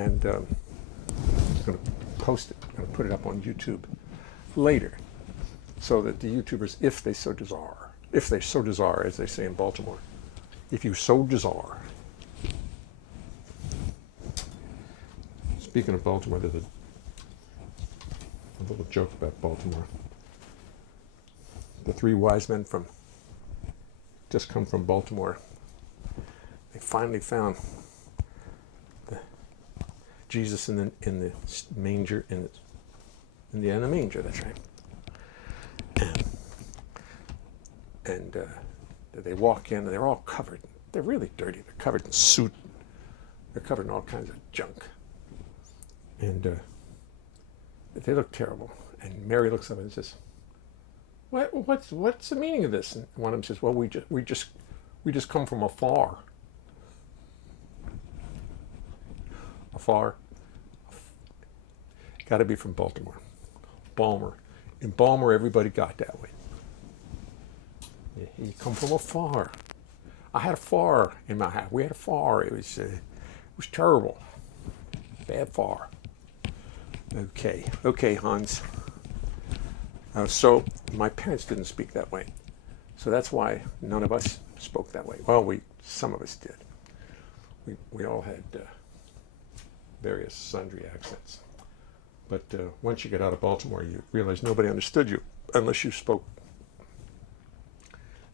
and I'm going to post it. I'm going to put it up on YouTube later, so that the YouTubers, if they so desire, as they say in Baltimore, if you so desire. Speaking of Baltimore, there's a little joke about Baltimore. The three wise men just come from Baltimore. They finally found Jesus in the manger, in the manger. That's right. And they walk in, and they're all covered. They're really dirty. They're covered in soot. They're covered in all kinds of junk. And they look terrible. And Mary looks up and says, "What's the meaning of this?" And one of them says, "Well, we just come from afar." Afar. Got to be from Baltimore. Balmer. In Balmer, everybody got that way. You come from afar. I had a far in my house. We had a far. It was terrible. Bad far. Okay, Hans. So my parents didn't speak that way. So that's why none of us spoke that way. Well, some of us did. We all had various sundry accents. But once you get out of Baltimore, you realize nobody understood you unless you spoke.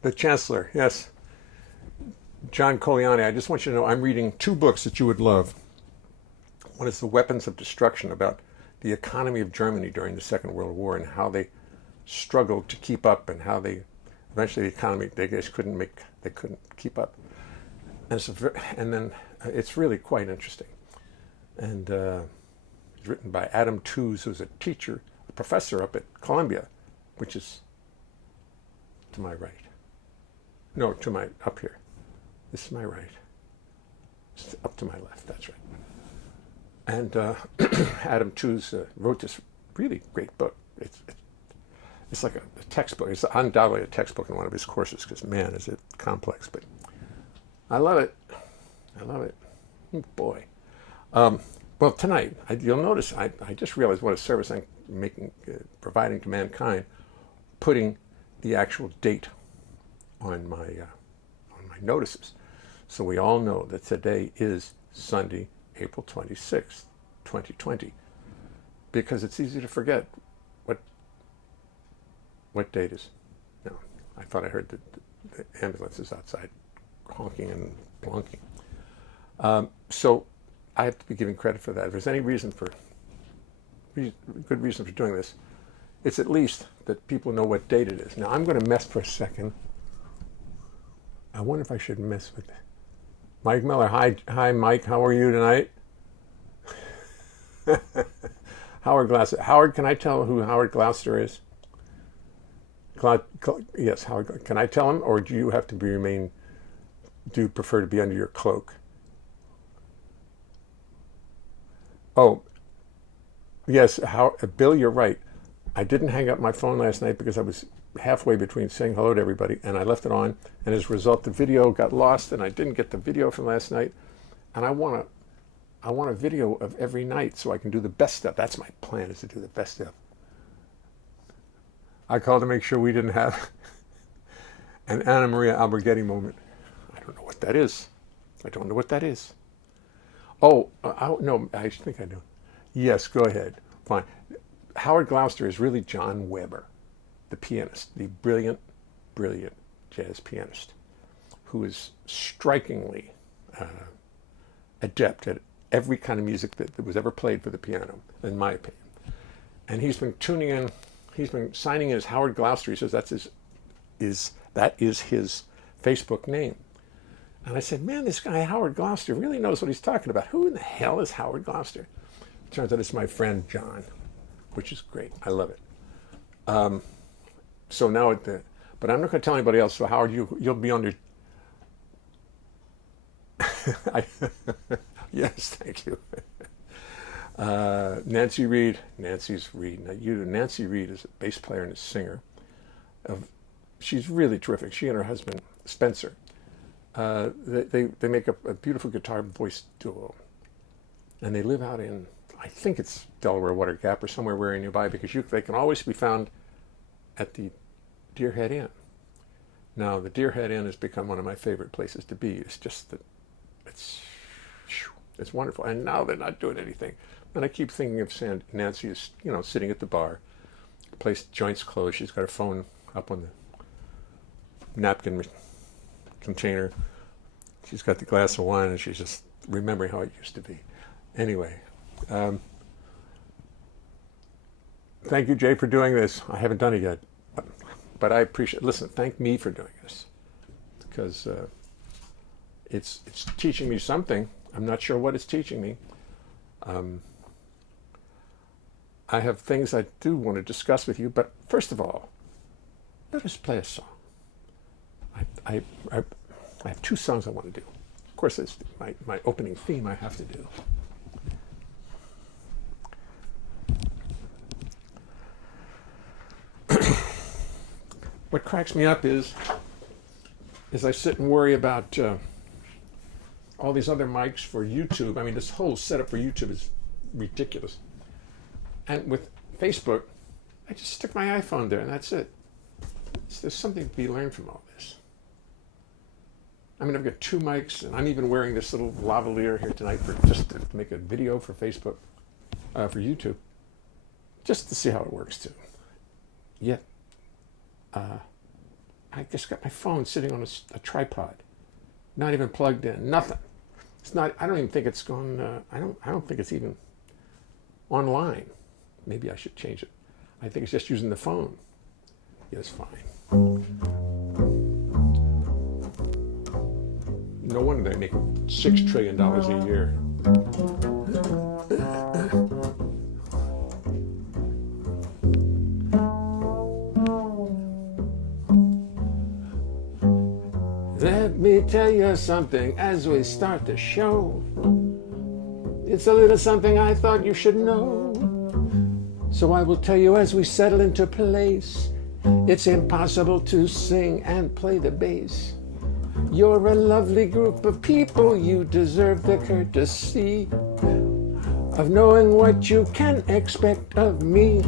The Chancellor, yes. John Coliani, I just want you to know I'm reading 2 books that you would love. One is The Weapons of Destruction, about the economy of Germany during the Second World War and how they struggled to keep up, and how they eventually the economy they couldn't keep up. And then it's really quite interesting. And it's written by Adam Tooze, who's a professor up at Columbia, which is to my right. No, up here. This is my right. It's up to my left, that's right. And Adam Tooze wrote this really great book. It's like a textbook. It's undoubtedly a textbook in one of his courses, because, man, is it complex. But I love it. Oh, boy. Well, tonight, you'll notice, I just realized what a service I'm providing to mankind, putting the actual date on my notices. So we all know that today is Sunday, April 26th, 2020, because it's easy to forget what date is. No, I thought I heard the ambulances outside honking and blonking. So I have to be giving credit for that. If there's any good reason for doing this, it's at least that people know what date it is. Now, I'm going to mess for a second. I wonder if I should mess with Mike Miller. Hi, Mike. How are you tonight? Howard Gloucester. Howard, can I tell who Howard Gloucester is? Yes, Howard. Can I tell him, or do you have to do you prefer to be under your cloak? Oh, yes, Bill, you're right. I didn't hang up my phone last night because I was halfway between saying hello to everybody, and I left it on, and as a result, the video got lost, and I didn't get the video from last night, and I want a video of every night so I can do the best stuff. That's my plan, is to do the best stuff. I called to make sure we didn't have an Anna Maria Alberghetti moment. I don't know what that is. Oh, no, I think I do. Yes, go ahead. Fine. Howard Gloucester is really John Weber, the pianist, the brilliant, brilliant jazz pianist, who is strikingly adept at every kind of music that was ever played for the piano, in my opinion. And he's been tuning in. He's been signing in as Howard Gloucester. He says that is his Facebook name. And I said, man, this guy Howard Gloucester really knows what he's talking about. Who in the hell is Howard Gloucester? Turns out it's my friend John, which is great. I love it. So now, but I'm not going to tell anybody else. So Howard, you'll be under. Yes, thank you. Nancy Reed. Nancy's Reed. Now, Nancy Reed is a bass player and a singer. She's really terrific. She and her husband Spencer. They make a beautiful guitar voice duo. and they live out in, I think it's Delaware Water Gap or somewhere very nearby, because they can always be found at the Deerhead Inn. Now, the Deerhead Inn has become one of my favorite places to be. It's just that it's wonderful. And now they're not doing anything. And I keep thinking of Nancy is, sitting at the bar. The place, joint's closed. She's got her phone up on the napkin container. She's got the glass of wine, and she's just remembering how it used to be. Anyway, thank you, Jay, for doing this. I haven't done it yet, but I appreciate. Listen, thank me for doing this, because it's teaching me something. I'm not sure what it's teaching me. I have things I do want to discuss with you, but first of all, let us play a song. I have two songs I want to do. Of course, it's my opening theme I have to do. What cracks me up is I sit and worry about all these other mics for YouTube. I mean, this whole setup for YouTube is ridiculous. And with Facebook, I just stick my iPhone there and that's it. So there's something to be learned from all this. I mean, I've got two mics, and I'm even wearing this little lavalier here tonight just to make a video for Facebook, for YouTube, just to see how it works too. Yet, I just got my phone sitting on a tripod, not even plugged in, nothing. It's not. I don't even think it's gone. I don't think it's even online. Maybe I should change it. I think it's just using the phone. It's fine. No wonder they make $6 trillion a year. Let me tell you something as we start the show. It's a little something I thought you should know. So I will tell you as we settle into place. It's impossible to sing and play the bass. You're a lovely group of people. You deserve the courtesy of knowing what you can expect of me.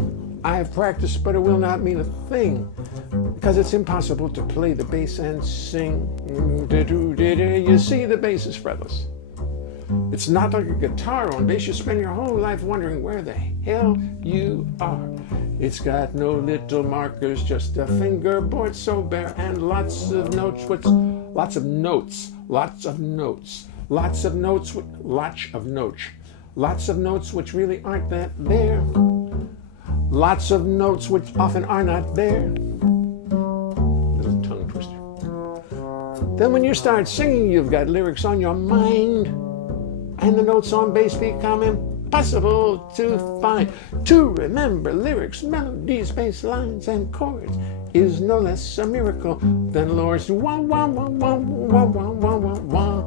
I've practiced, but it will not mean a thing, because it's impossible to play the bass and sing. You see, the bass is fretless. It's not like a guitar. On bass, you spend your whole life wondering where the hell you are. It's got no little markers, just a fingerboard so bare, and lots of notes. Lots of notes which really aren't that there. Lots of notes which often are not there. Little tongue twister. Then when you start singing, you've got lyrics on your mind, and the notes on bass become impossible to find. To remember lyrics, melodies, bass lines, and chords is no less a miracle than Lord's wah wah wah wah wah wah wah wah wah.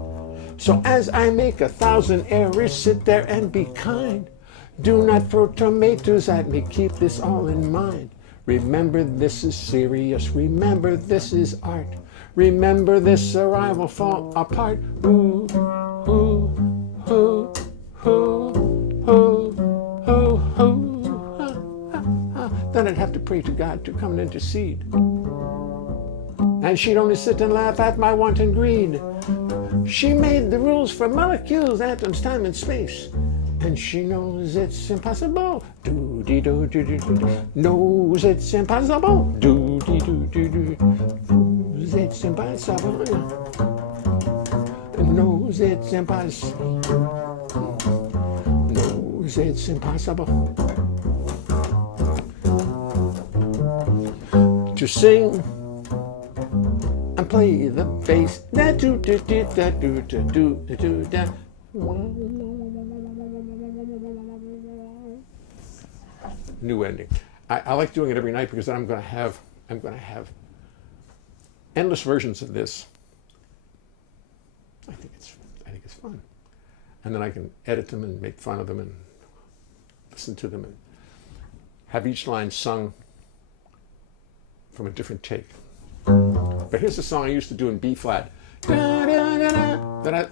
So as I make 1,000 errors, sit there and be kind. Do not throw tomatoes at me, keep this all in mind. Remember this is serious, remember this is art. Remember this or I will fall apart. Ooh, ooh, ooh, ooh, ooh, ooh, ooh. Then I'd have to pray to God to come and intercede. And she'd only sit and laugh at my wanton greed. She made the rules for molecules, atoms, time, and space. And she knows it's impossible. Do-dee-do-do-do-do. Knows it's impossible. Do-dee-do-do-do. Knows it's impossible. Knows it's impossible. Knows it's impossible. To sing and play the bass. Da do do do da do do do do da. New ending. I like doing it every night because then I'm going to have endless versions of this. I think it's fun, and then I can edit them and make fun of them and listen to them and have each line sung from a different take. But here's a song I used to do in B flat that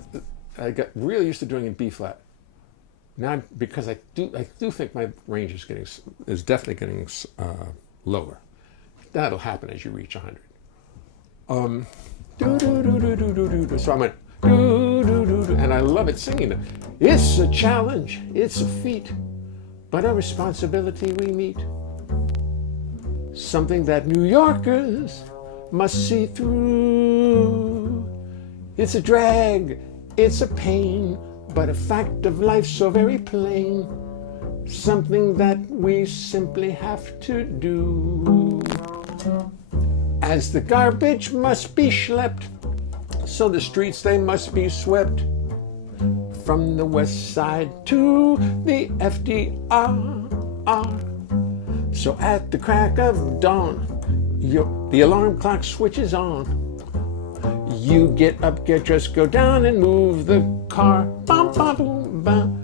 I got really used to doing in B flat. Now, because I do think my range is definitely getting lower. That'll happen as you reach 100. So I went do do do do, and I love it singing it. It's a challenge, it's a feat, but a responsibility we meet. Something that New Yorkers must see through. It's a drag, it's a pain, but a fact of life so very plain. Something that we simply have to do. As the garbage must be schlepped, so the streets they must be swept. From the west side to the FDR. So at the crack of dawn, the alarm clock switches on. You get up, get dressed, go down and move the car. Bum, bum, boom, bum.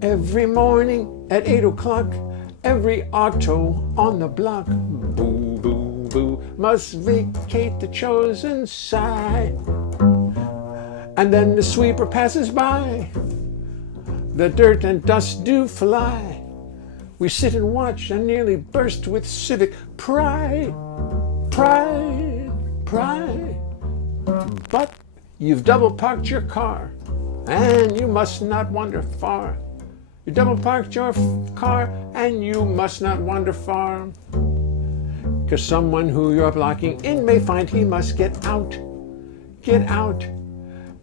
Every morning at 8 o'clock, every auto on the block, boo, boo, boo, must vacate the chosen side. And then the sweeper passes by. The dirt and dust do fly. We sit and watch and nearly burst with civic pride. Pride, pride. But you've double parked your car, and you must not wander far. You double parked your car, and you must not wander far. 'Cause someone who you're blocking in may find he must get out. Get out.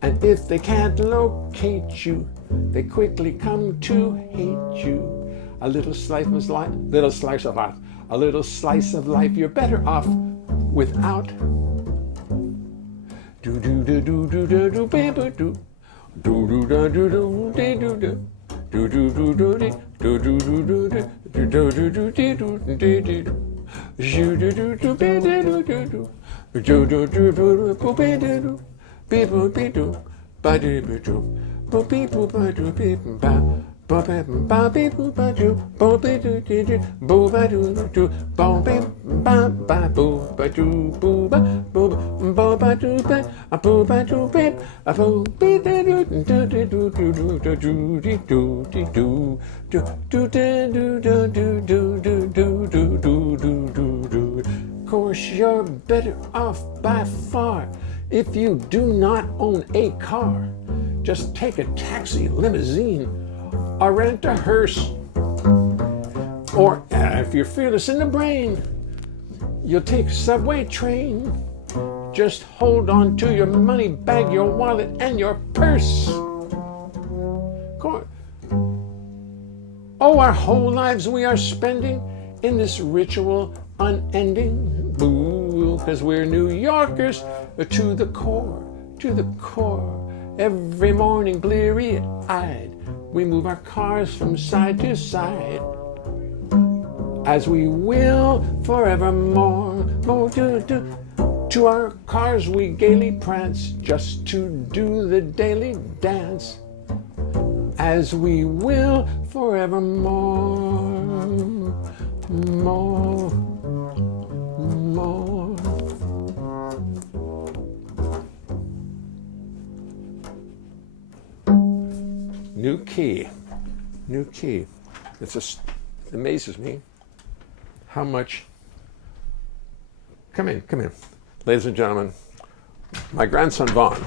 And if they can't locate you, they quickly come to hate you. A little slice of life, a little slice of life you're better off without. Do do do do do do do baby do do do do do do do do do do do do do do do do do do course, you're better off by far if you do not own a car. Just take a taxi, limousine, or rent a hearse. Or if you're fearless in the brain, you'll take a subway train. Just hold on to your money bag, your wallet, and your purse. Oh, our whole lives we are spending in this ritual unending. Boo, 'cause we're New Yorkers to the core, to the core. Every morning, bleary-eyed, we move our cars from side to side, as we will forevermore. To our cars we gaily prance, just to do the daily dance, as we will forevermore. More, more. New key. It amazes me how much. Come in. Ladies and gentlemen, my grandson Vaughn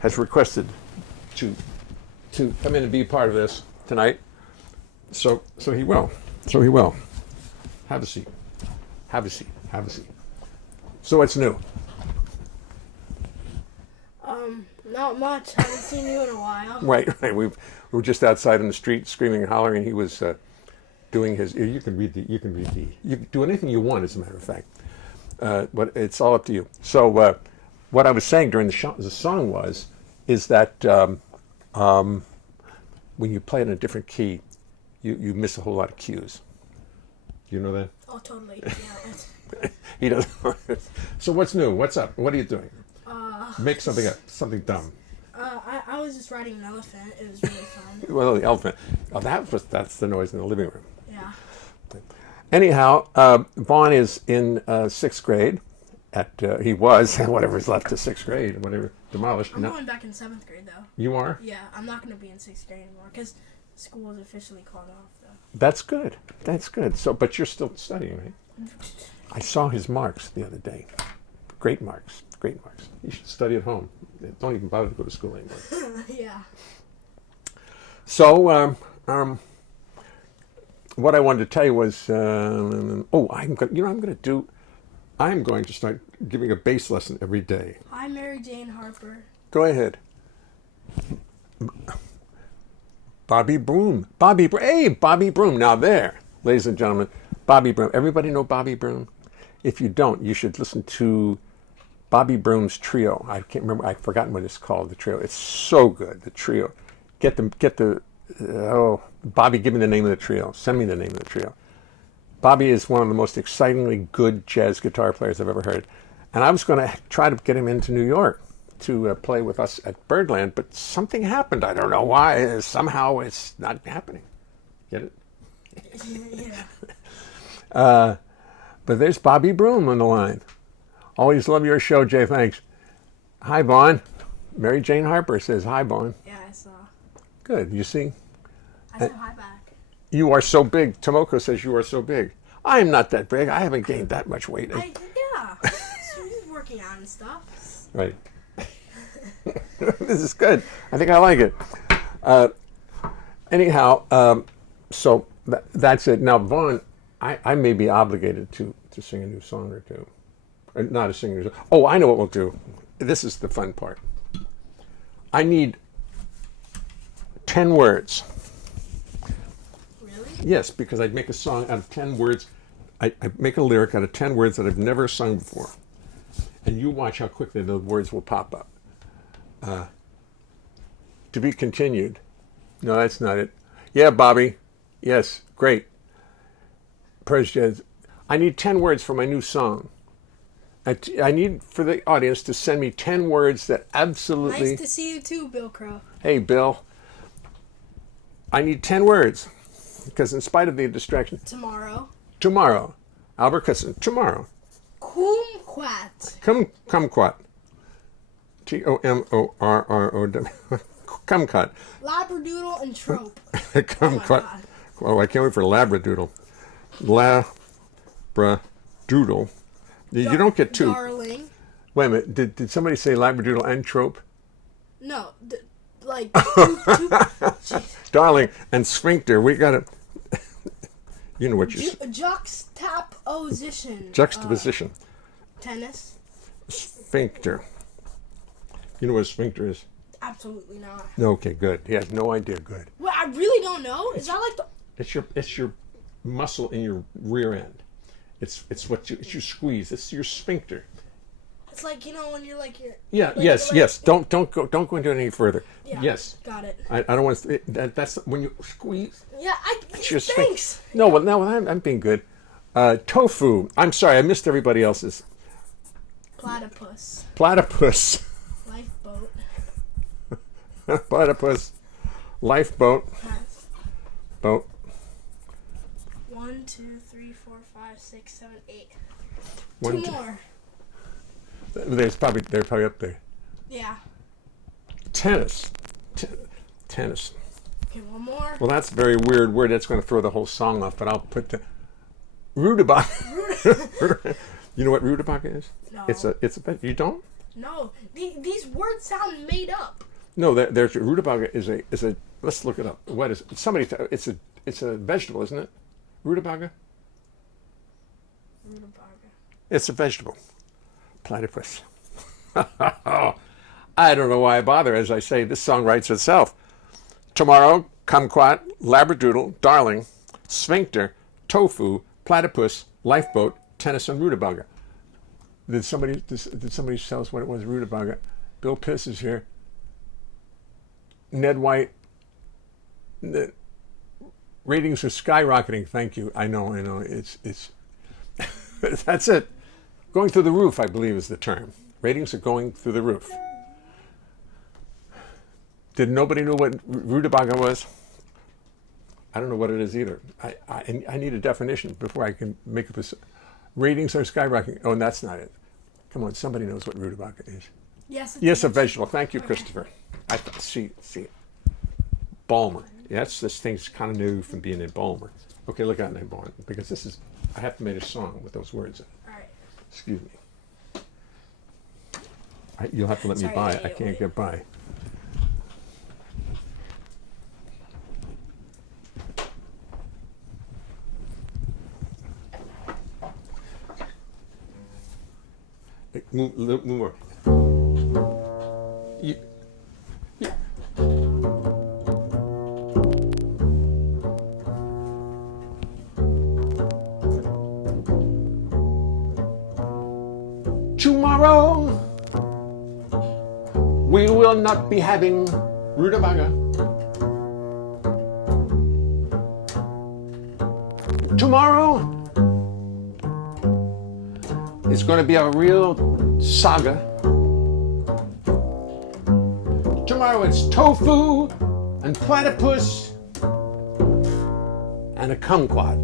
has requested to come in and be part of this tonight. So he will. Have a seat. So what's new? Not much. Haven't seen you in a while. Right. We were just outside in the street screaming and hollering, and he was doing his. You can do anything you want, as a matter of fact. But it's all up to you. So what I was saying during the song is that when you play in a different key, you miss a whole lot of cues. Do you know that? Oh, totally. Yeah. He doesn't. So what's new? What's up? What are you doing? Make something up. Something dumb. I was just riding an elephant. It was really fun. Well, the elephant. Oh, that's the noise in the living room. Yeah. Anyhow, Vaughn is in 6th grade. He was whatever's left to 6th grade, whatever demolished. I'm going back in 7th grade though. You are? Yeah, I'm not going to be in 6th grade anymore because School is officially called off, though. That's good. That's good. So, but you're still studying, right? I saw his marks the other day. Great marks. Great marks. You should study at home. Don't even bother to go to school anymore. Yeah. So, what I wanted to tell you was, I'm going to start giving a bass lesson every day. Hi, Mary Jane Harper. Go ahead. Bobby Broom. Hey, Bobby Broom. Now there, ladies and gentlemen, Bobby Broom. Everybody know Bobby Broom? If you don't, you should listen to Bobby Broom's trio. I can't remember. I've forgotten what it's called. The trio. It's so good. The trio. Bobby, give me the name of the trio. Send me the name of the trio. Bobby is one of the most excitingly good jazz guitar players I've ever heard. And I was going to try to get him into New York to play with us at Birdland, but something happened. I don't know why. Somehow it's not happening. Get it? Yeah. But there's Bobby Broom on the line. Always love your show, Jay. Thanks. Hi, Vaughn. Mary Jane Harper says, hi, Vaughn. Yeah, I saw. Good. You see? I said hi back. You are so big. Tomoko says you are so big. I am not that big. I haven't gained that much weight. Yeah. So he's working out and stuff. Right. This is good. I think I like it. Anyhow, so that's it. Now, Vaughn, I may be obligated to sing a new song or two. Not a singer. Oh, I know what we'll do. This is the fun part. I need 10 words. Really? Yes, because I'd make a song out of 10 words. I make a lyric out of 10 words that I've never sung before. And you watch how quickly those words will pop up. To be continued. No, that's not it. Yeah, Bobby. Yes, great. Praise Jazz. I need 10 words for my new song. I need for the audience to send me 10 words that absolutely... Nice to see you too, Bill Crow. Hey, Bill. I need 10 words. Because in spite of the distraction... Tomorrow. Albert Cusson. Tomorrow. Kumquat. Kumquat. Tomorrow. Kumquat. Labradoodle and trope. Kumquat. Oh, I can't wait for Labradoodle. Labradoodle. You don't get two. Darling. Wait a minute. Did somebody say Labradoodle and trope? No. Two. Darling and sphincter. We got to... You know what you said. Juxtaposition. Juxtaposition. Tennis. Sphincter. You know what a sphincter is? Absolutely not. Okay, good. He has no idea. Good. Well, I really don't know. Is that like the... It's your muscle in your rear end. It's you squeeze. It's your sphincter. It's like, when you're like... Yes. Don't go into it any further. Yeah, yes. got it. I don't want to... That's when you squeeze. Yeah, It's your thanks. No, well, now I'm being good. Tofu. I'm sorry, I missed everybody else's. Platypus. Lifeboat. Platypus. Lifeboat. Nice. Boat. 1, 2, 3, 4, 5, 6, 7, 8. One, Two more. They're probably up there. Yeah. Tennis. Tennis. Okay, one more. Well, that's a very weird word. That's going to throw the whole song off. But I'll put the rutabaga. You know what rutabaga is? No. It's a. You don't? No. These words sound made up. No, there's rutabaga is a. Let's look it up. What is it? It's a vegetable, isn't it? Rutabaga. It's a vegetable. Platypus. I don't know why I bother. As I say, this song writes itself. Tomorrow, kumquat, labradoodle, darling, sphincter, tofu, platypus, lifeboat, tennis, and rutabaga. Did somebody tell us what it was? Rutabaga. Bill Piss is here. Ned White. The ratings are skyrocketing. Thank you. I know. It's that's it. Going through the roof, I believe, is the term. Ratings are going through the roof. Did nobody know what rutabaga was? I don't know what it is either. I need a definition before I can make this. Ratings are skyrocketing. Oh, and that's not it. Come on, somebody knows what rutabaga is. Yes. Yes, a vegetable. Thank you, Christopher. See. Balmer. That's this thing's kind of new from being in Balmer. Okay, look out now, Vaughn, because this is, I have to make a song with those words in it. All right. Excuse me. You'll have to let me Sorry, by. yeah, I can't wait. get by. Move more. You, tomorrow we will not be having rutabaga. Tomorrow it's going to be a real saga. Tomorrow it's tofu and platypus and a kumquat.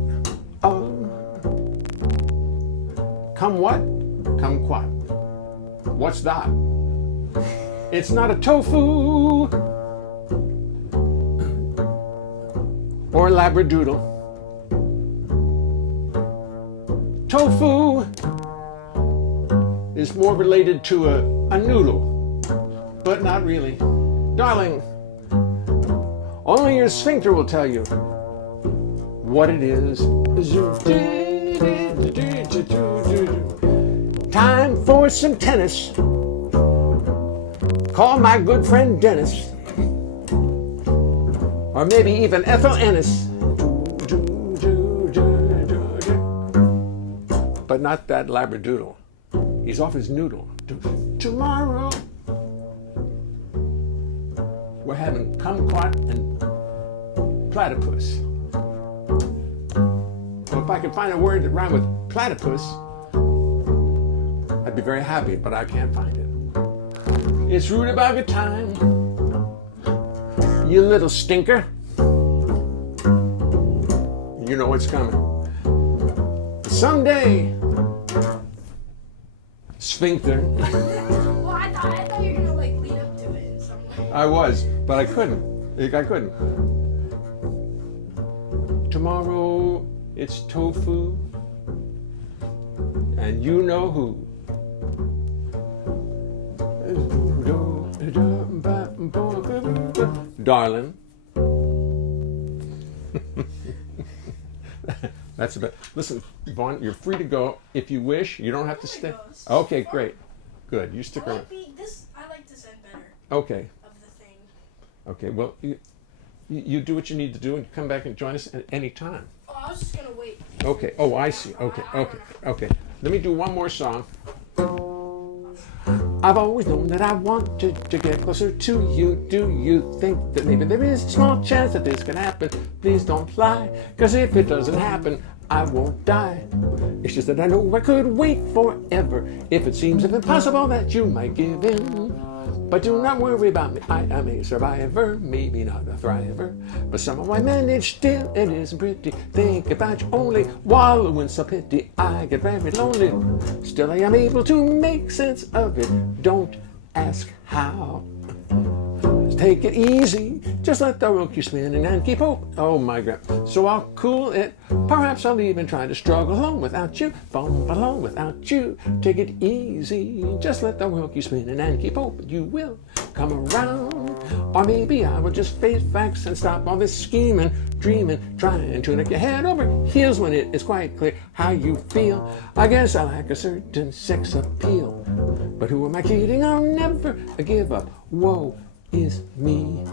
Cum what? Kumquat. What's that? It's not a tofu or a labradoodle. Tofu is more related to a noodle, but not really. Darling, only your sphincter will tell you what it is. Time for some tennis. Call my good friend Dennis, or maybe even Ethel Ennis. But not that labradoodle. He's off his noodle. Tomorrow we're having kumquat and platypus. Well, if I could find a word that rhymed with platypus, I'd be very happy, but I can't find it. It's rutabaga time, you little stinker. You know what's coming. Someday, sphincter. Well, I thought you were gonna like lead up to it in some way. I was, but I couldn't. I couldn't. Tomorrow it's tofu, and you know who. Darling. That's about. Listen, Vaughn, you're free to go if you wish. You don't have to stay. Okay, great. Good. You stick around. I like this end better Okay. of the thing. Okay. Well, you do what you need to do and come back and join us at any time. Oh, I was just gonna wait. Okay. Oh, I see. Okay. Okay. Okay. Let me do one more song. I've always known that I wanted to get closer to you. Do you think that maybe there is a small chance that this can happen? Please don't lie, cause if it doesn't happen, I won't die. It's just that I know I could wait forever. If it seems impossible that you might give in. But do not worry about me, I am a survivor, maybe not a thriver, but somehow I manage still, it isn't pretty. Think about you only, wallow in some pity, I get very lonely. Still I am able to make sense of it, don't ask how. Take it easy, just let the world keep spinning and keep hope. Oh my God, so I'll cool it. Perhaps I'll even try to struggle along without you, bump along without you. Take it easy, just let the world keep spinning and keep hope. You will come around, or maybe I will just face facts and stop all this scheming, dreaming, trying to knock your head over heels when it is quite clear how you feel. I guess I lack a certain sex appeal, but who am I kidding? I'll never give up. Woe is me.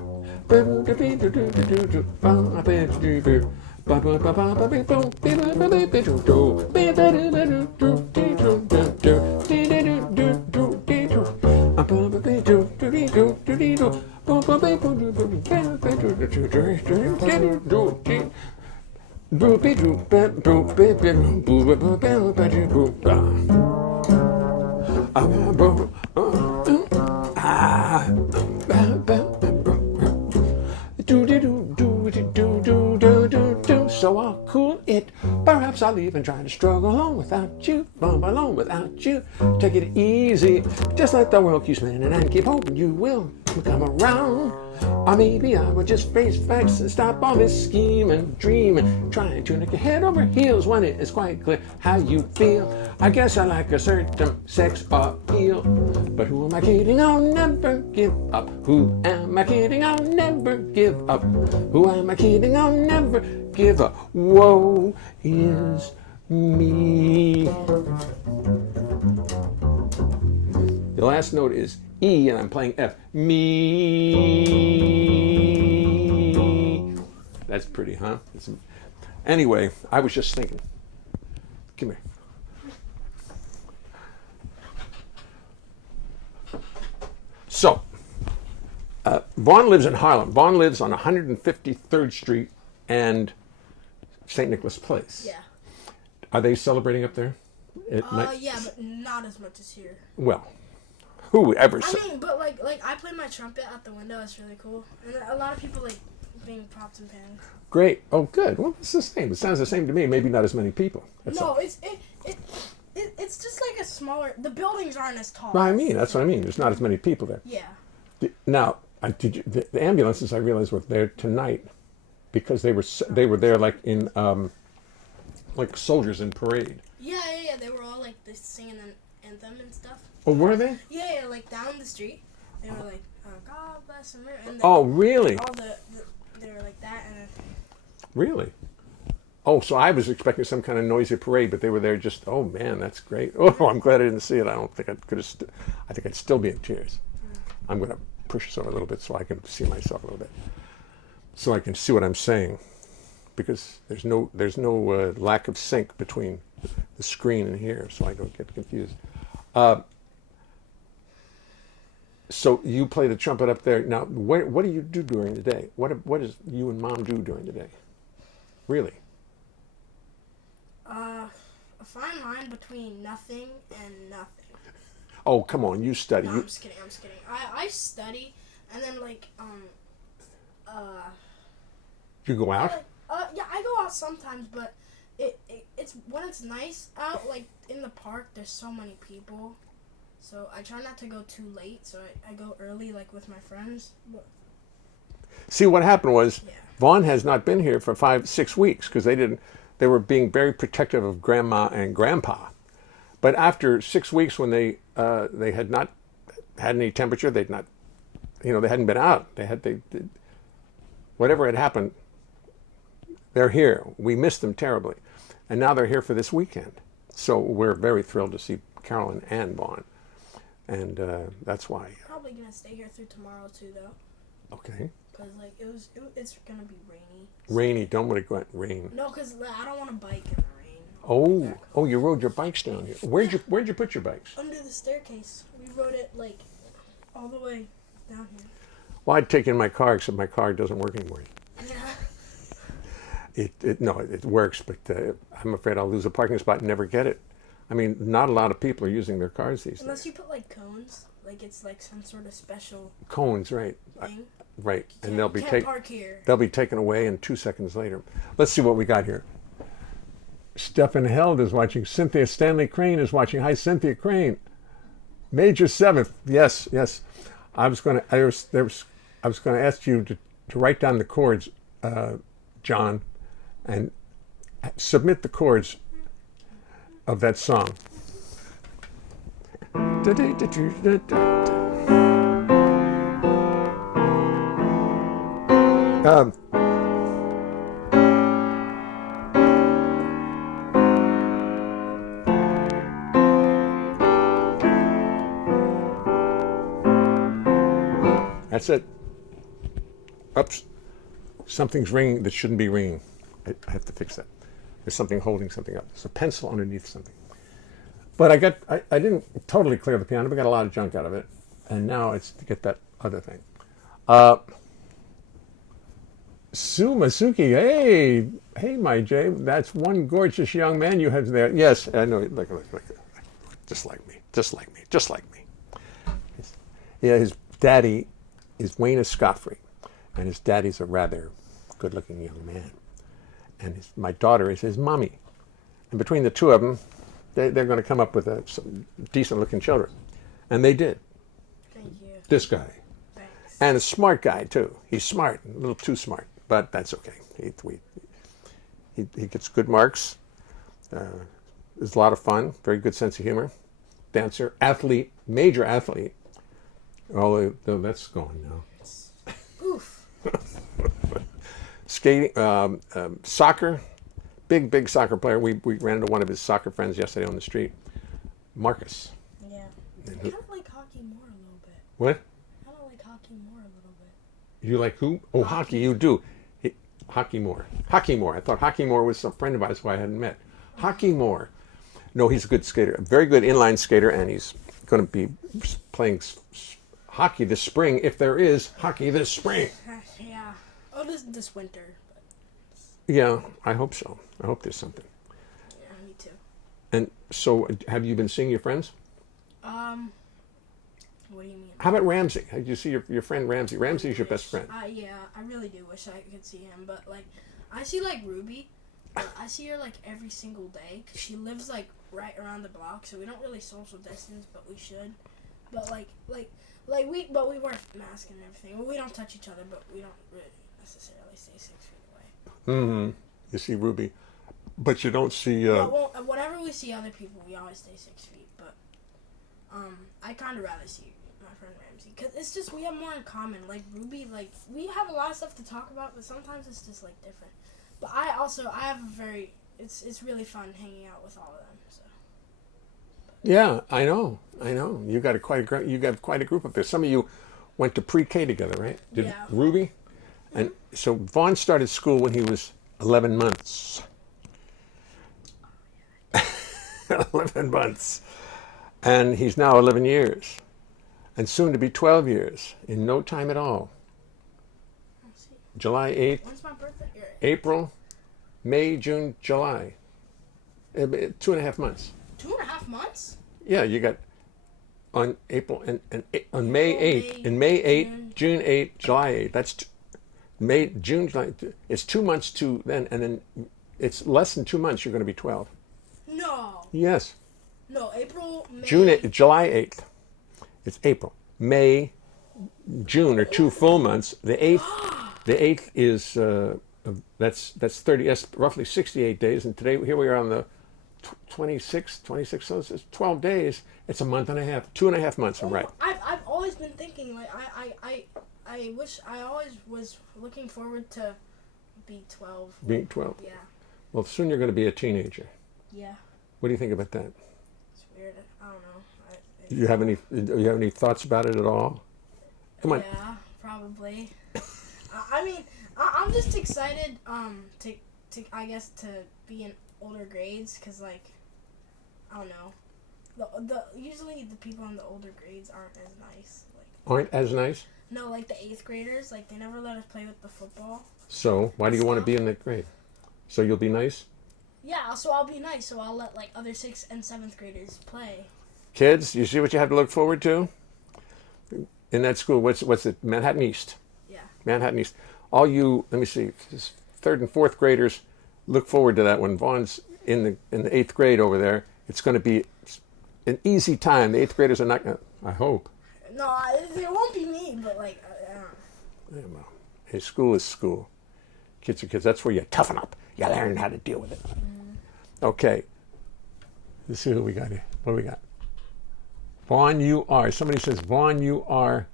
So I'll cool it. Perhaps I'll even try to struggle along without you, bump along without you. Take it easy, just let the world keep spinning and keep hoping you will come around. Or maybe I would just face facts and stop all this scheming, dreaming, trying to make your head over heels when it is quite clear how you feel. I guess I like a certain sex appeal. But who am I kidding? I'll never give up. Who am I kidding? I'll never give up. Who am I kidding? I'll never give up. Woe is me. The last note is E, and I'm playing F. Me. That's pretty, huh? Anyway, I was just thinking. Come here. So, Vaughn lives in Harlem. Vaughn lives on 153rd Street and St. Nicholas Place. Yeah. Are they celebrating up there? Yeah, but not as much as here. Well, who ever? I mean, but like I play my trumpet out the window. It's really cool, and a lot of people like being pots and pans. Great. Oh, good. Well, it's the same. It sounds the same to me. Maybe not as many people. That's all. It's just like a smaller. The buildings aren't as tall. Well, I mean, that's what I mean. There's not as many people there. Yeah. Now, the ambulances I realized were there tonight because they were there like in like soldiers in parade. Yeah. They were all like singing an anthem and stuff. Oh, were they? Yeah, like down the street. They were like, God bless America. And Oh, really? All they were like that, and then, Really? Oh, so I was expecting some kind of noisy parade, but they were there just, oh man, that's great. Oh, I'm glad I didn't see it. I don't think I could have, I think I'd still be in tears. I'm going to push this over a little bit so I can see myself a little bit. So I can see what I'm saying. Because there's no lack of sync between the screen and here, so I don't get confused. So you play the trumpet up there. Now, what do you do during the day? What does you and Mom do during the day? Really? a fine line between nothing and nothing. Oh, come on, you study. No, I'm just kidding. I study, and then You go out? yeah, I go out sometimes, but it's when it's nice out, like in the park. There's so many people, so I try not to go too late. So I go early, like with my friends. But, See, what happened was yeah. Vaughn has not been here for 5-6 weeks because they were being very protective of Grandma and Grandpa. But after 6 weeks, when they had not had any temperature, they hadn't been out. Whatever had happened, they're here. We missed them terribly, and now they're here for this weekend. So we're very thrilled to see Carolyn and Vaughn, and that's why. Probably gonna stay here through tomorrow too, though. Okay. Cause like it's gonna be rainy. Rainy. Don't want to go out in rain. No, cause I don't want to bike in the rain. Oh, you rode your bikes down here. Where'd you put your bikes? Under the staircase. We rode it like all the way down here. Well, I'd take in my car, except my car doesn't work anymore. Yeah. It works, but I'm afraid I'll lose a parking spot and never get it. I mean, not a lot of people are using their cars these Unless days. you put like cones, like it's like some sort of special Cones, right? thing. Right, and they'll be park here. They'll be taken away in 2 seconds later. Let's see what we got here. Stephen Held is watching. Cynthia Stanley Crane is watching. Hi, Cynthia Crane. Major 7th. Yes. I was going to ask you to write down the chords, John, and submit the chords of that song. That's it. Oops. Something's ringing that shouldn't be ringing. I have to fix that. There's something holding something up. There's a pencil underneath something. But I didn't totally clear the piano. We got a lot of junk out of it. And now it's to get that other thing. Sue Masuki, hey, my Jay, that's one gorgeous young man you have there. Yes, I know, like, just like me. Yeah, his daddy is Wayne Escoffery, and his daddy's a rather good-looking young man. And my daughter is his mommy. And between the two of them, they're going to come up with some decent-looking children. And they did. Thank you. This guy. Thanks. And a smart guy, too. He's smart, a little too smart, but that's okay. He gets good marks. It's a lot of fun, very good sense of humor. Dancer, athlete, major athlete. Although that's gone now. Oof. Skating, soccer, big soccer player. We ran into one of his soccer friends yesterday on the street, Marcus. Yeah. I kind of like hockey more a little bit. What? I don't like hockey more a little bit. You like who? Oh, hockey. You do. Hockey Moore. Hockey Moore. I thought Hockey Moore was some friend of ours who I hadn't met. Hockey Moore. No, he's a good skater. A very good inline skater, and he's going to be playing hockey this spring, if there is hockey this spring. Yeah. Oh, this winter. But... Yeah, I hope so. I hope there's something. Yeah, me too. And so, have you been seeing your friends? What do you mean? How about Ramsey? Did you see your friend Ramsey? Ramsey's your best friend. Yeah, I really do wish I could see him, but like, I see like Ruby. I see her like every single day because she lives like right around the block, so we don't really social distance, but we should. But we wear masks and everything. Well, we don't touch each other, but we don't really necessarily stay 6 feet away. Mm-hmm. You see Ruby, but you don't see. Well, whenever we see other people, we always stay 6 feet. But I kind of rather see my friend Ramsey because it's just we have more in common. Like Ruby, like we have a lot of stuff to talk about, but sometimes it's just like different. But I have a very it's really fun hanging out with all of them. So. Yeah, I know. You got quite a group up there. Some of you went to pre-K together, right? Did Yeah. Ruby? And so Vaughn started school when he was 11 months. 11 months. And he's now 11 years. And soon to be 12 years. In no time at all. Let's see. July 8th. When's my birthday? April, May, June, July. 2.5 months. 2.5 months? Yeah, you got on April and on May 8th, May, and May 8th, June 8th, July 8th. That's May, June, July. It's 2 months to then, and then it's less than 2 months. You're going to be 12. No. Yes. No, April, May. June 8th, July 8th. It's April, May, June are 2 full months. The 8th is that's 30. That's roughly 68 days. And today here we are on the 26. So it's 12 days. It's a month and a half, 2.5 months. I'm right. I've always been thinking like I wish I always was looking forward to be 12. Being 12. Yeah. Well, soon you're going to be a teenager. Yeah. What do you think about that? It's weird. I don't know. Do you have any thoughts about it at all? Come on. Yeah, probably. I mean, I'm just excited to I guess to be in older grades because like I don't know the usually the people in the older grades aren't as nice. Like Aren't as nice? no, like the 8th graders, like they never let us play with the football. So why do you want to be in that grade? So you'll be nice? Yeah, so I'll be nice. So I'll let like other 6th and 7th graders play. Kids, you see what you have to look forward to? In that school, what's it? Manhattan East. Yeah. Manhattan East. All you, let me see, 3rd and 4th graders, look forward to that when Vaughn's in the 8th grade over there. It's going to be an easy time. The 8th graders are not going to, I hope. No, it won't be me, but like, I don't know. Well, hey, school is school. Kids are kids. That's where you toughen up. You learn how to deal with it. Okay. Let's see who we got here. What do we got? Vaughn, you are. Somebody says, Vaughn, you are.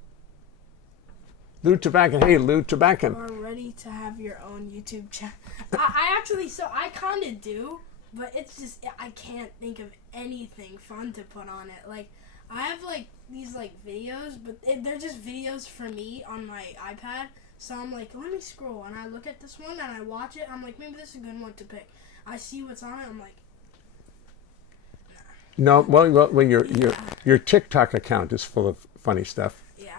Lou Tobacco. Hey, Lou Tobacco. You are ready to have your own YouTube channel. I actually, so I kind of do, but it's just, I can't think of anything fun to put on it. Like, I have like these like videos, but they're just videos for me on my iPad. So I'm like, let me scroll, and I look at this one, and I watch it. I'm like, maybe this is a good one to pick. I see what's on it. I'm like, No, well, your TikTok account is full of funny stuff. yeah.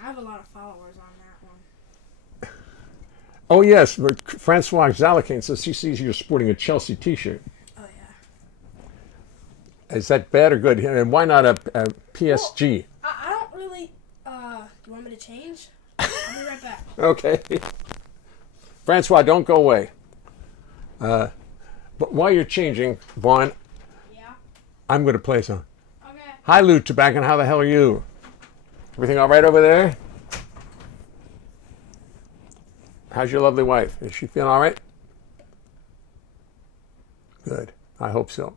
I have a lot of followers on that one. Oh yes, Francois Zalakane says she sees you're sporting a Chelsea T-shirt. Oh yeah. Is that bad or good? And why not a PSG? Well, I don't really. Do you want me to change? I'll be right back. Okay. Francois, don't go away. But while you're changing, Vaughn, Yeah. I'm going to play some. Okay. Hi, Lou Tobacco. How the hell are you? Everything all right over there? How's your lovely wife? Is she feeling all right? Good. I hope so.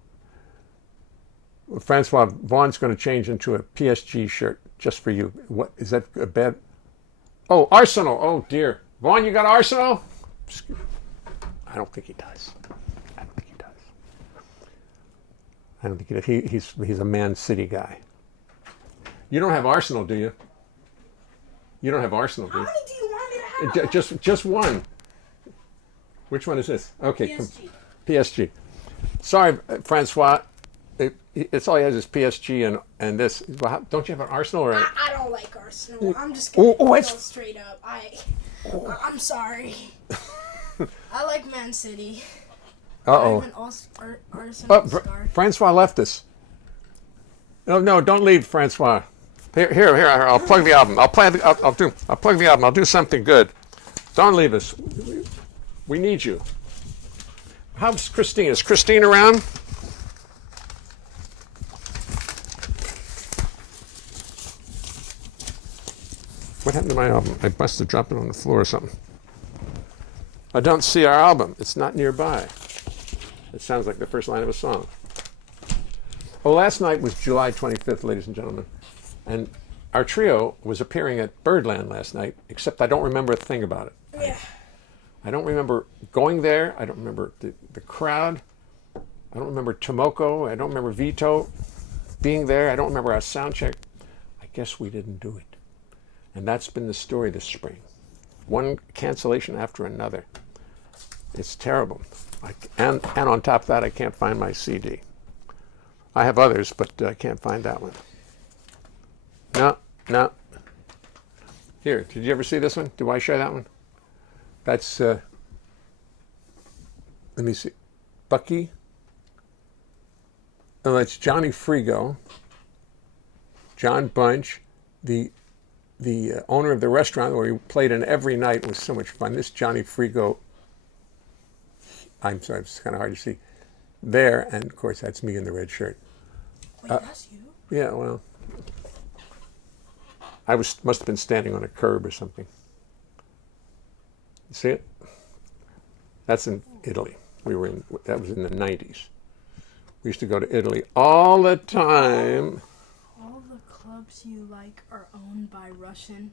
Francois, Vaughn's going to change into a PSG shirt just for you. What is that a bad? Oh, Arsenal. Oh dear. Vaughn, you got Arsenal? I don't think he does. I don't think he does. I don't think he does. He's a Man City guy. You don't have Arsenal, do you? You don't have Arsenal, do How you? many do you want me to have? Just one. Which one is this? Okay, PSG. PSG. Sorry, Francois. It's all he has is PSG and this. Well, don't you have an Arsenal or? I don't like Arsenal. I'm just gonna go straight up. I'm sorry. I like Man City. Uh-oh. Arsenal star. Francois left us. No, don't leave, Francois. Here. I'll plug the album. I'll plug the album. I'll do something good. Don't leave us. We need you. How's Christine? Is Christine around? What happened to my album? I must have dropped it on the floor or something. I don't see our album. It's not nearby. It sounds like the first line of a song. Oh, last night was July 25th, ladies and gentlemen. And our trio was appearing at Birdland last night, except I don't remember a thing about it. Yeah. I don't remember going there. I don't remember the crowd. I don't remember Tomoko. I don't remember Vito being there. I don't remember our sound check. I guess we didn't do it. And that's been the story this spring. One cancellation after another. It's terrible. And on top of that, I can't find my CD. I have others, but I can't find that one. No. Here, did you ever see this one? Do I share that one? That's, let me see, Bucky. Oh, that's Johnny Frigo, John Bunch, the owner of the restaurant where he played in every night. It was so much fun. This Johnny Frigo, I'm sorry, it's kind of hard to see, there, and of course that's me in the red shirt. Wait, that's you? Yeah, well, I must have been standing on a curb or something. You see it? That's in Italy. That was in the 90s. We used to go to Italy all the time. All the clubs you like are owned by Russian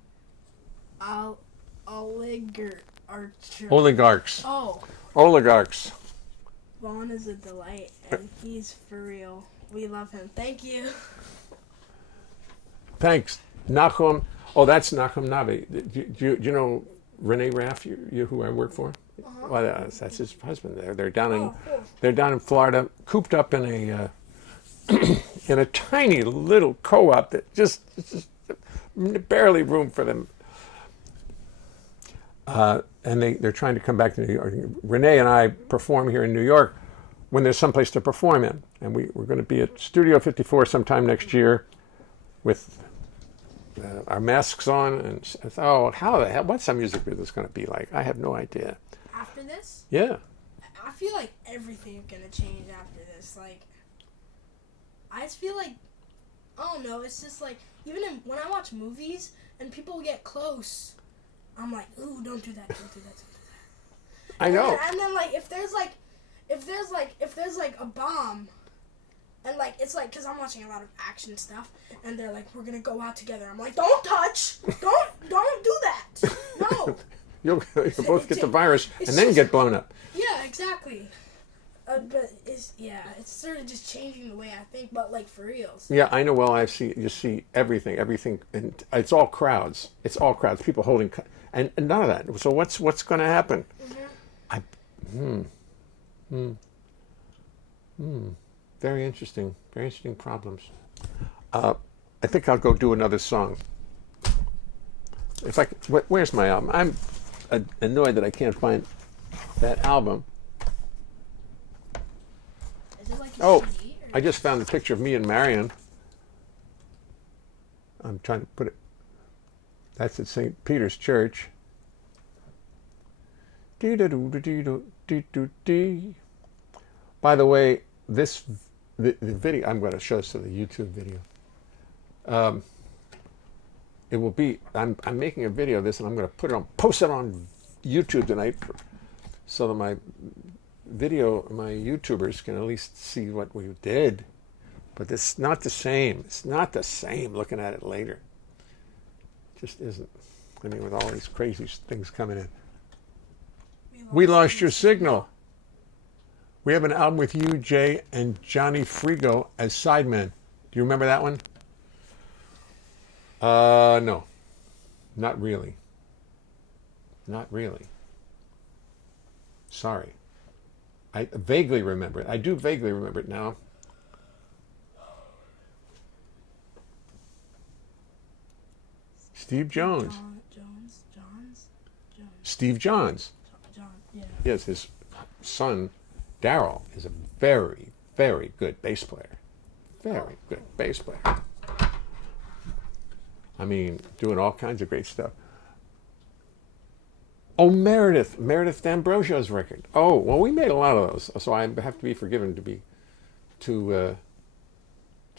Oligarchs. Oh. Oligarchs. Vaughn is a delight, and he's for real. We love him. Thank you. Thanks. Nahum. Oh, that's Nahum Navi. Do you know Renee Raff, you who I work for? Uh-huh. Well, that's his husband. They're down in Florida, cooped up in a in a tiny little co-op that just barely room for them. And they're trying to come back to New York. Renee and I perform here in New York when there's someplace to perform in, and we're going to be at Studio 54 sometime next year with our masks on, and how the hell? What's our music business going to be like? I have no idea. After this? Yeah. I feel like everything's gonna change after this. Like, I just feel like, I don't know. It's just like when I watch movies and people get close, I'm like, ooh, don't do that, don't do that, don't do that. I know. And then like if there's like a bomb. And, like, it's like, because I'm watching a lot of action stuff, and they're like, we're going to go out together. I'm like, don't touch. Don't do that. No. You'll both get the virus and then get blown up. Yeah, exactly. But it's sort of just changing the way I think, but, like, for real. Yeah, I know. Well, you see everything, and it's all crowds. It's all crowds, people holding, and none of that. So what's going to happen? Very interesting problems. I think I'll go do another song. Where's my album? I'm annoyed that I can't find that album. Is it like a CD, I just found a picture of me and Marion. I'm trying to put it. That's at St. Peter's Church. By the way, the video, I'm going to show this to the YouTube video. it will be. I'm making a video of this, and I'm going to post it on YouTube tonight, so that my YouTubers can at least see what we did. But it's not the same. It's not the same looking at it later. It just isn't. I mean, with all these crazy things coming in. We lost your signal. We have an album with you, Jay, and Johnny Frigo as sidemen. Do you remember that one? No. Not really. Not really. Sorry. I vaguely remember it. I do vaguely remember it now. Steve Jones. Steve Johns. John, yeah. Yes, his son, Daryl, is a very, very good bass player. Very good bass player. I mean, doing all kinds of great stuff. Oh, Meredith D'Ambrosio's record. Oh, well, we made a lot of those, so I have to be forgiven to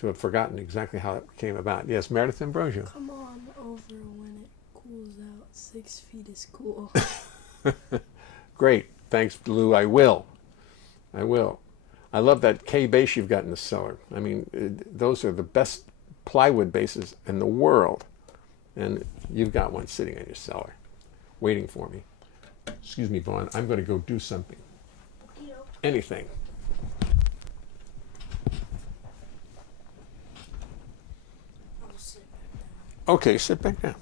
have forgotten exactly how it came about. Yes, Meredith D'Ambrosio. Come on over when it cools out. 6 feet is cool. Great. Thanks, Lou. I will. I love that K bass you've got in the cellar. I mean, those are the best plywood basses in the world. And you've got one sitting in your cellar, waiting for me. Excuse me, Vaughn. I'm going to go do something. Anything. I'll sit back down. Okay, sit back down.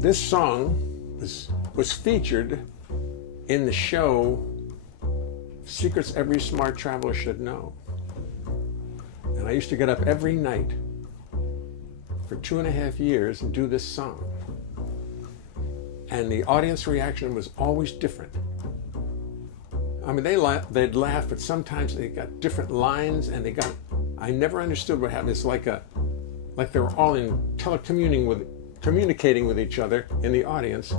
This song was featured in the show Secrets Every Smart Traveler Should Know. And I used to get up every night for 2.5 years and do this song. And the audience reaction was always different. I mean, they'd laugh, but sometimes they got different lines, and I never understood what happened. It's like they were all communicating with each other in the audience,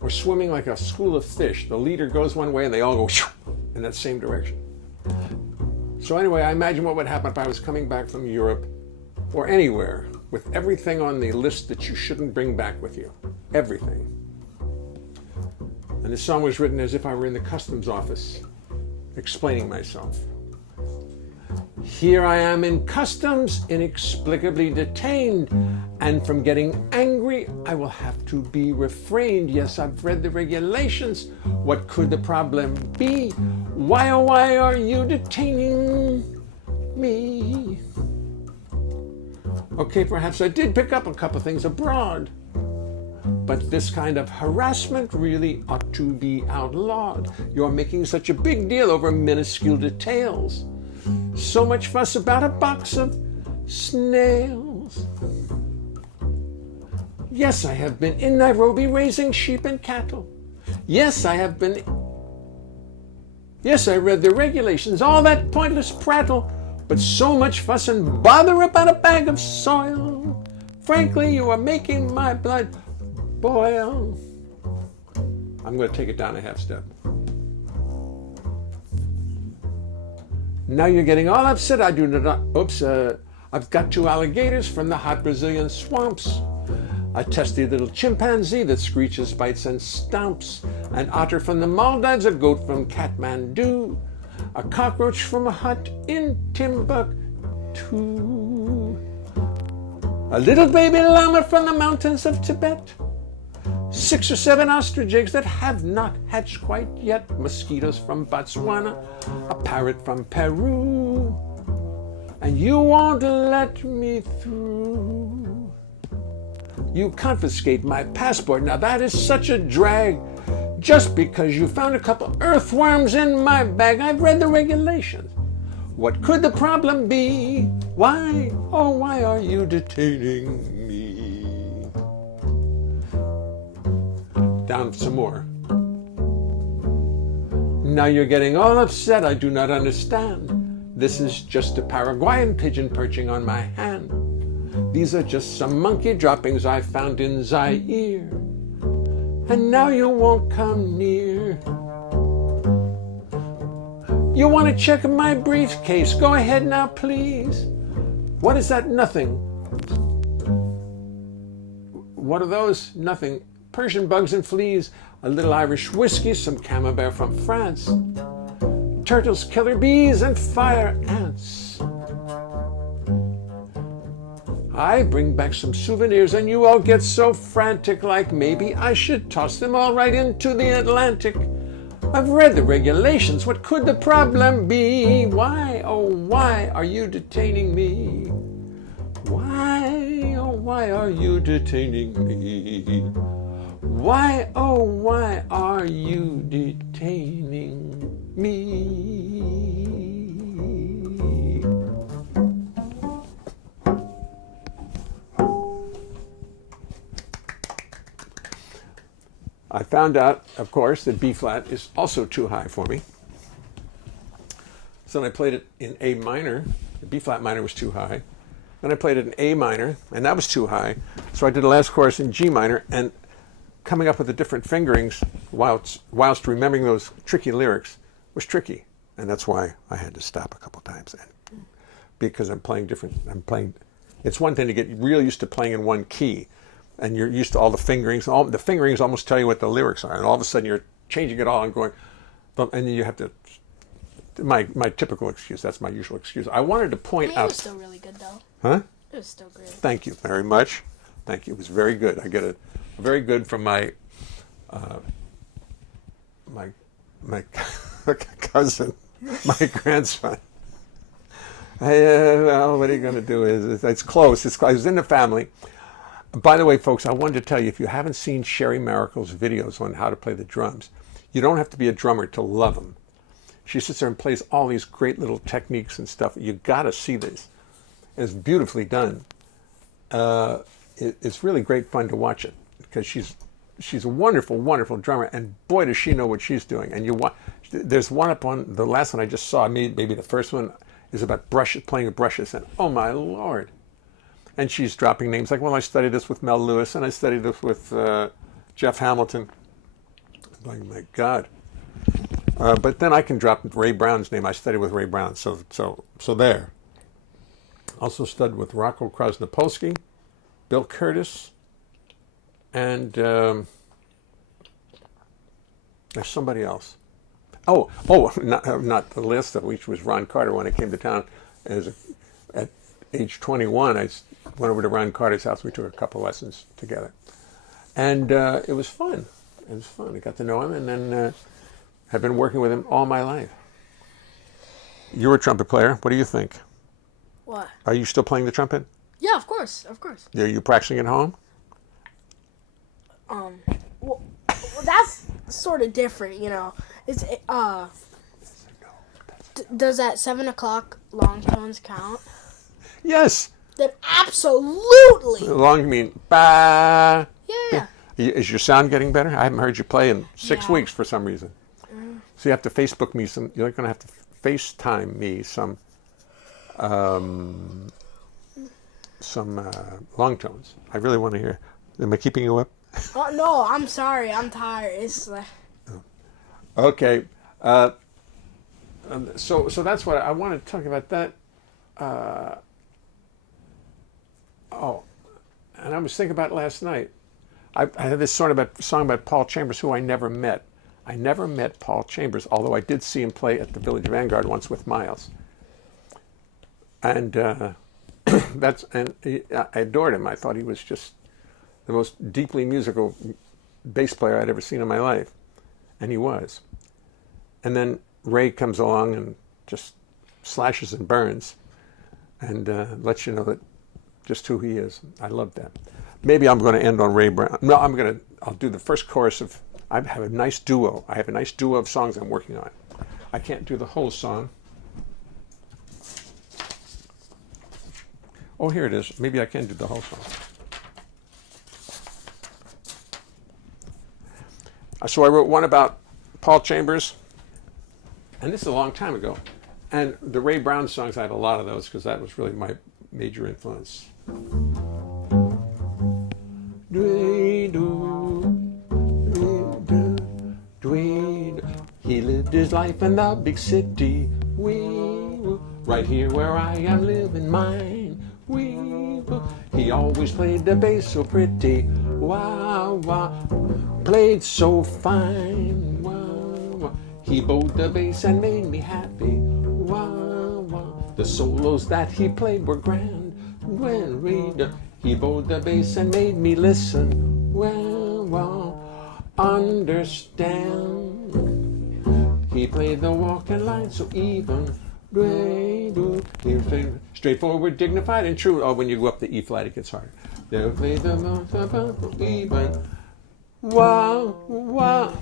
or swimming like a school of fish. The leader goes one way and they all go in that same direction. So anyway, I imagine what would happen if I was coming back from Europe or anywhere with everything on the list that you shouldn't bring back with you. Everything. And this song was written as if I were in the customs office explaining myself. Here I am in customs, inexplicably detained, and from getting angry, I will have to be refrained. Yes, I've read the regulations. What could the problem be? Why, oh, why are you detaining me? Okay, perhaps I did pick up a couple things abroad, but this kind of harassment really ought to be outlawed. You're making such a big deal over minuscule details. So much fuss about a box of snails. Yes, I have been in Nairobi raising sheep and cattle. Yes, I have been. Yes, I read the regulations, all that pointless prattle, but so much fuss and bother about a bag of soil. Frankly, you are making my blood boil. I'm going to take it down a half step. Now you're getting all upset. I do not. Oops. I've got 2 alligators from the hot Brazilian swamps, a testy little chimpanzee that screeches, bites, and stomps, an otter from the Maldives, a goat from Kathmandu, a cockroach from a hut in Timbuktu, a little baby llama from the mountains of Tibet, 6 or 7 ostrich eggs that have not hatched quite yet, mosquitoes from Botswana, a parrot from Peru, and you won't let me through. You confiscate my passport. Now that is such a drag. Just because you found a couple earthworms in my bag. I've read the regulations. What could the problem be? Why, oh, why are you detaining me? Down some more. Now you're getting all upset. I do not understand. This is just a Paraguayan pigeon perching on my hand. These are just some monkey droppings I found in Zaire. And now you won't come near. You want to check my briefcase? Go ahead now, please. What is that? Nothing. What are those? Nothing. Persian bugs and fleas, a little Irish whiskey, some camembert from France, turtles, killer bees, and fire ants. I bring back some souvenirs and you all get so frantic, like maybe I should toss them all right into the Atlantic. I've read the regulations, what could the problem be? Why, oh why are you detaining me? Why, oh why are you detaining me? Why, oh why are you detaining me? I found out, of course, that B flat is also too high for me. So then I played it in A minor. The B flat minor was too high. Then I played it in A minor, and that was too high. So I did the last chorus in G minor, and coming up with the different fingerings whilst remembering those tricky lyrics was tricky. And that's why I had to stop a couple times. And because I'm playing, it's one thing to get real used to playing in one key, and you're used to all the fingerings. The fingerings almost tell you what the lyrics are, and all of a sudden you're changing it all and going, and then you have to. My typical excuse. That's my usual excuse. I wanted to point out. It was still really good though. Huh? It was still great. Thank you very much. Thank you. It was very good. I get a very good from my my cousin, my grandson. Well, what are you going to do? It's close. It's in the family. By the way, folks, I wanted to tell you, if you haven't seen Sherry Maricle's videos on how to play the drums, you don't have to be a drummer to love them. She sits there and plays all these great little techniques and stuff. You got to see this. It's beautifully done. It's really great fun to watch it because she's a wonderful, wonderful drummer, and boy, does she know what she's doing. And there's one up on the last one I just saw. Maybe the first one is about playing with brushes, and oh my Lord. And she's dropping names like, well, I studied this with Mel Lewis, and I studied this with Jeff Hamilton. I'm like, my God. But then I can drop Ray Brown's name. I studied with Ray Brown, so there. Also studied with Rocco Krasnopolsky, Bill Curtis, and there's somebody else. Oh, not the list, which was Ron Carter when I came to town. At age 21, I went over to Ron Carter's house. We took a couple lessons together. And it was fun. It was fun. I got to know him, and then have been working with him all my life. You're a trumpet player. What do you think? What? Are you still playing the trumpet? Yeah, of course, of course. Are you practicing at home? Well, that's sort of different, you know. Does that 7 o'clock long tones count? Yes. Then absolutely. Long, you mean ba? Yeah. Is your sound getting better? I haven't heard you play in 6 weeks for some reason. So you have to Facebook me some. You're going to have to FaceTime me some long tones. I really want to hear. Am I keeping you up? Oh no, I'm sorry. I'm tired. It's like. Okay. So that's what I wanted to talk about. That. And I was thinking about it last night. I had this song about Paul Chambers, who I never met. I never met Paul Chambers, although I did see him play at the Village Vanguard once with Miles. And I adored him. I thought he was just the most deeply musical bass player I'd ever seen in my life, and he was. And then Ray comes along and just slashes and burns, and lets you know that just who he is. I love that. Maybe I'm going to end on Ray Brown. No, I'll do the first chorus of. I have a nice duo. I have a nice duo of songs I'm working on. I can't do the whole song. Oh, here it is. Maybe I can do the whole song. So I wrote one about Paul Chambers, and this is a long time ago. And the Ray Brown songs, I have a lot of those because that was really my major influence. He lived lived his life in the big city. Right here where I am living mine. He always played the bass so pretty. Wow, wow. Played so fine. Wow, wow. He bowed the bass and made me happy. Wow, wow. The solos that he played were grand. When he bowed the bass and made me listen. Well, well, understand. He played the walking line so even. He played straightforward, dignified, and true. Oh, when you go up the E flat, it gets harder. They played the even. Wow, wow,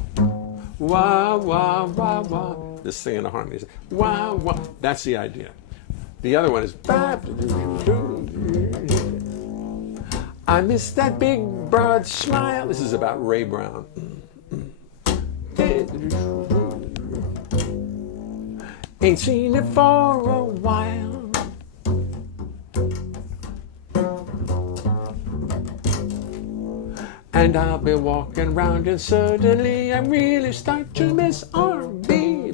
wow, wow, wow, wow. This thing in the harmonies. Wow, wow. That's the idea. The other one is. I miss that big broad smile. This is about Ray Brown. Ain't seen it for a while. And I'll be walking around and suddenly I really start to miss R&B.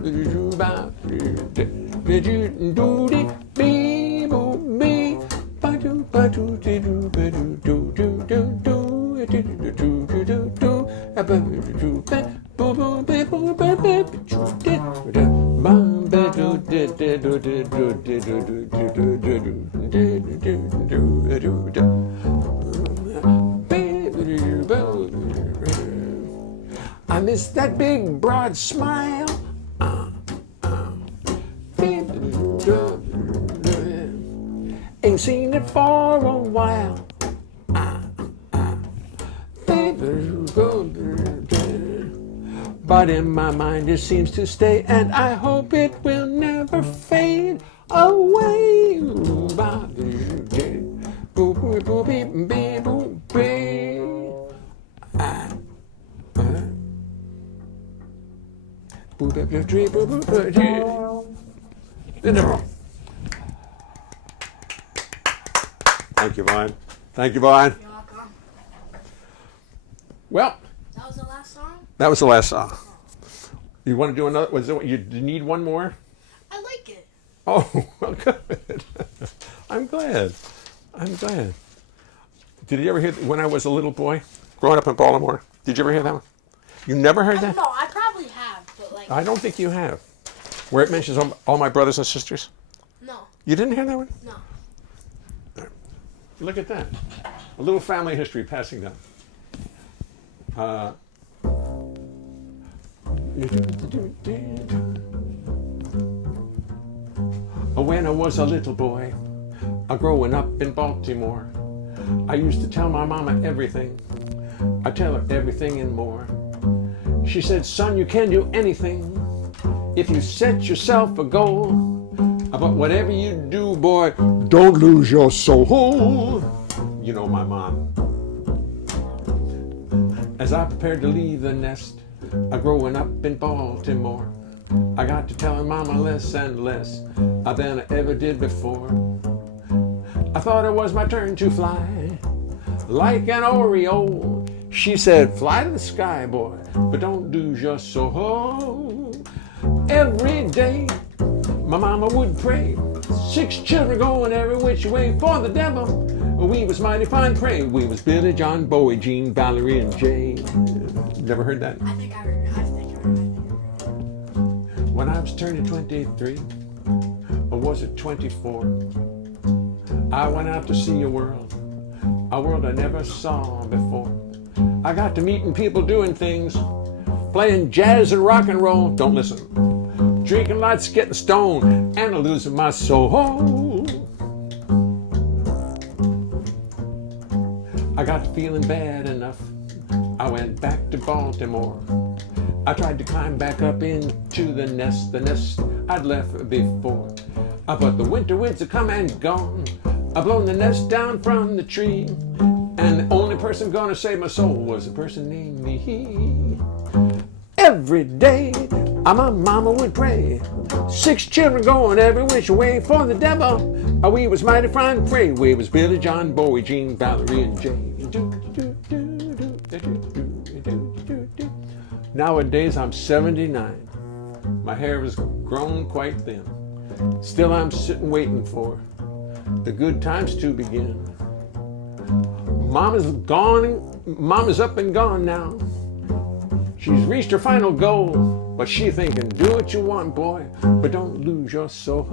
I miss that big broad smile. Ain't seen it for a while. But in my mind it seems to stay, and I hope it will never fade away. Thank you, Vaughn. Thank you, Vaughn. You're welcome. Well, That was the last song? that was the last song. You want to do another? You need one more? I like it. Oh, well, good. I'm glad. I'm glad. Did you ever hear when I was a little boy, growing up in Baltimore? Did you ever hear that one? You never heard that? No, I probably have, but like. I don't think you have. Where it mentions all my brothers and sisters? No, You didn't hear that one? no. Look at that. A little family history passing down. When I was a little boy, growing up in Baltimore, I used to tell my mama everything. I tell her everything and more. She said, son, you can do anything if you set yourself a goal. But whatever you do, boy, don't lose your soul. You know my mom. As I prepared to leave the nest, growing up in Baltimore, I got to telling mama less and less than I ever did before. I thought it was my turn to fly, like an Oreo. She said, fly to the sky, boy, but don't lose your soul. Every day, my mama would pray. 6 children going every which way for the devil. We was mighty fine prey. We was Billy, John, Bowie, Jean, Valerie, and Jay. Never heard that? I think I heard it. When I was turning 23, or was it 24? I went out to see a world I never saw before. I got to meeting people doing things, playing jazz and rock and roll. Don't listen. Drinking lots, getting stoned, and losing my soul. I got to feeling bad enough. I went back to Baltimore. I tried to climb back up into the nest I'd left before. But the winter winds had come and gone. I blown the nest down from the tree. And the only person gonna save my soul was a person named me. Every day, my mama would pray. 6 children going every which way for the devil. We was mighty fine prey. We was Billy, John, Bowie, Jean, Valerie, and Jay. Nowadays, I'm 79. My hair has grown quite thin. Still I'm sitting waiting for the good times to begin. Mama's up and gone now. She's reached her final goal, but she thinking, do what you want, boy, but don't lose your soul.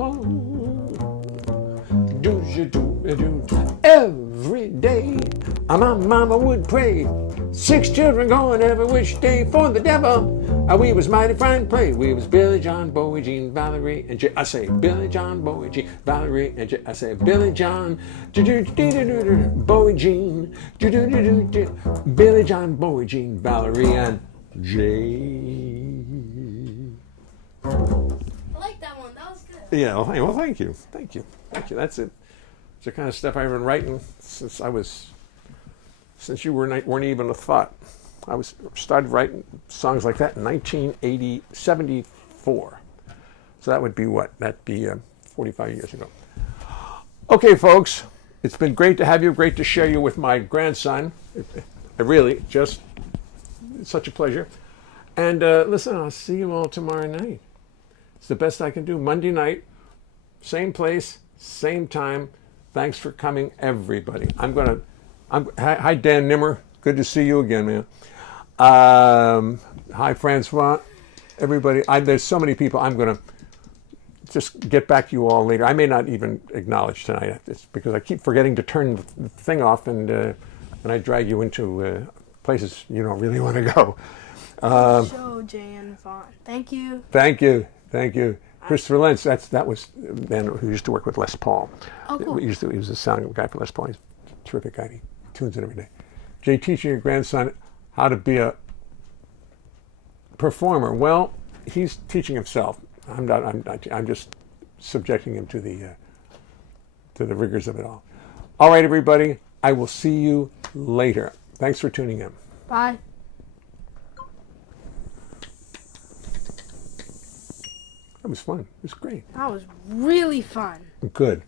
Do you do every day? My mama would pray. 6 children going every which day for the devil. We was mighty fine play. We was Billy, John, Bowie, Jean, Valerie, and I say Billy, John, Bowie, Jean, Valerie, and I say Billy, John, Bowie, Jean, Billy, John, Bowie, Jean, Valerie, and Jay. I like that one. That was good. Yeah, well, thank you. That's it. It's the kind of stuff I've been writing since since you weren't even a thought. I started writing songs like that in 1974. So that would be what? That'd be 45 years ago. Okay, folks, it's been great to have you. Great to share you with my grandson. It's such a pleasure. And listen, I'll see you all tomorrow night. It's the best I can do. Monday night, same place, same time. Thanks for coming, everybody. Hi, Dan Nimmer. Good to see you again, man. Hi, Francois. Everybody. There's so many people. I'm going to just get back to you all later. I may not even acknowledge tonight. It's because I keep forgetting to turn the thing off, and I drag you into places you don't really want to go. Show Jay and Vaughn. Thank you. Thank you. Christopher Lentz. That was the man who used to work with Les Paul. Oh, cool. He was the sound guy for Les Paul. He's a terrific guy. He tunes it every day. Jay, teaching your grandson how to be a performer. Well, he's teaching himself. I'm not. I'm just subjecting him to the rigors of it all. All right, everybody. I will see you later. Thanks for tuning in. Bye. That was fun. It was great. That was really fun. Good.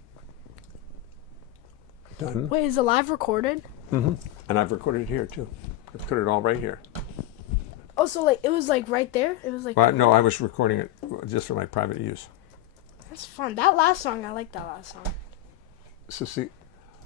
Done. Wait, is it live recorded? Mm-hmm. And I've recorded it here too. I've put it all right here. Oh, so it was right there? It was No, I was recording it just for my private use. That's fun. That last song, I like that last song. So see,